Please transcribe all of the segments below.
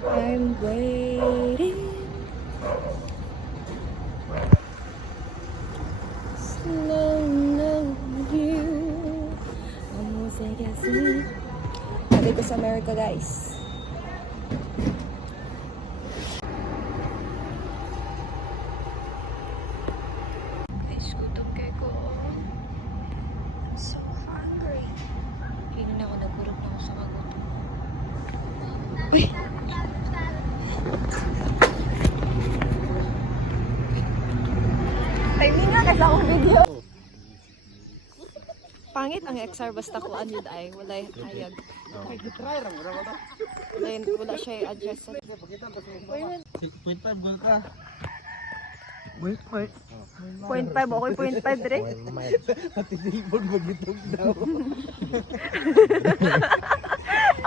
I'm waiting. Slow, you. Almost I guess. Sabi ko sa America, guys. Guys, gutom kayo ko. I'm so hungry. Hindi na ako nagurog na ako sa kagutom. Uy! Timing nga kasi akong video. Pangit ang XR basta ko anyod ay wala hayag. Wala siya i-adjust. 0.5 goal ka. 0.5 okay 0.5 dire. Tinipon magitog daw.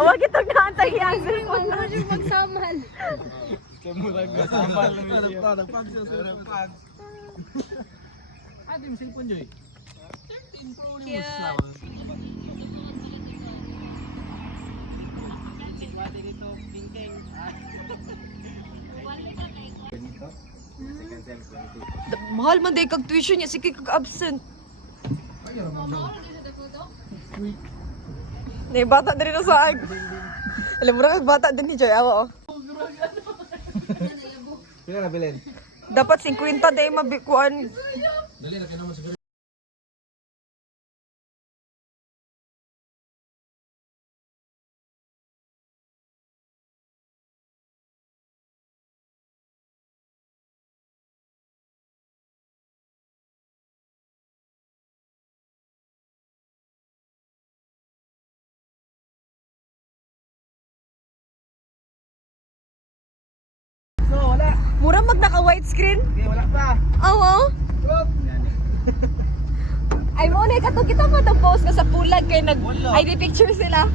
Awag itong naantay yan. Ano siya magsamal? Kamurag masamal lang niya. Nagpag. Adi mo cellphone joy. 13 Pro ni mo sa. Dito pingkeng. Mahal man day kag tuition niya sige kag absent. Ni bata din na sa ag. Alam mo ra kag bata din ni Jar awa oh. Pila na bilen? Dapat 50 day mabikuan. Dali na kay naman siguro. Mura mag naka widescreen. Okay, wala pa. Oo. Ay mo na katong kita mo to post ka sa pulag kay nag ID picture sila.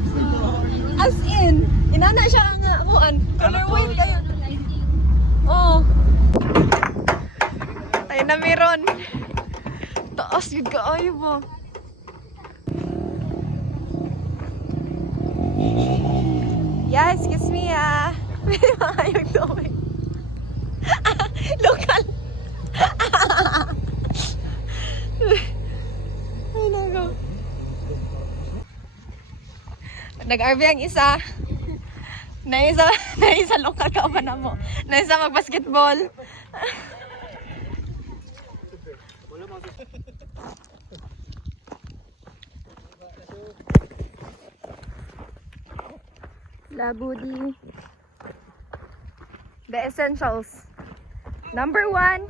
As in, inana siya nga kuan. Colorway kayo. Oh. Ay na meron. Taas gid kaayo ba. Yes, kiss me ah. May mahayag doon. Lokal. Ay, nago. Nag-RV ang isa. Na isa lokal ka pa na mo. Na isa mag-basketball. Labudi. The essentials. Number 1,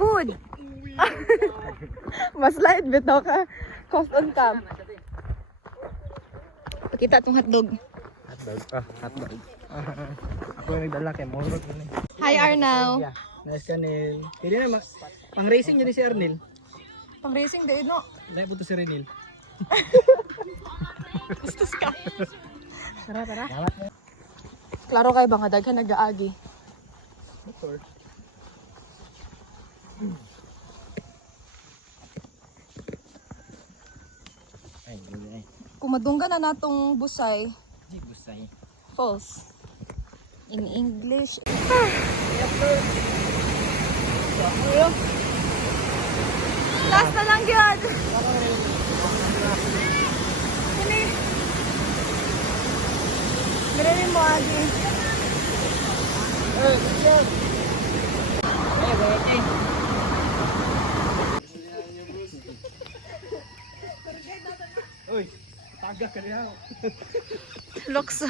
food. Mas light bitaw ka. Cost on cam. Pakita itong hotdog. Hotdog. Ako yung nagdala kay Morot. Hi Arnel. Nice kanil. Pili na pang racing niya si Arnel. Pang racing din no. Dahil po to si Renil. Gustos ka. Tara. Klaro kay ba nga daghan nag-aagi. Motor. Ay. Kumadunggan na natong Busay Di busay. Falls. In English. Last na lang yun. Kani. Meron mo agi. Uy, taga ka niya. Loksa.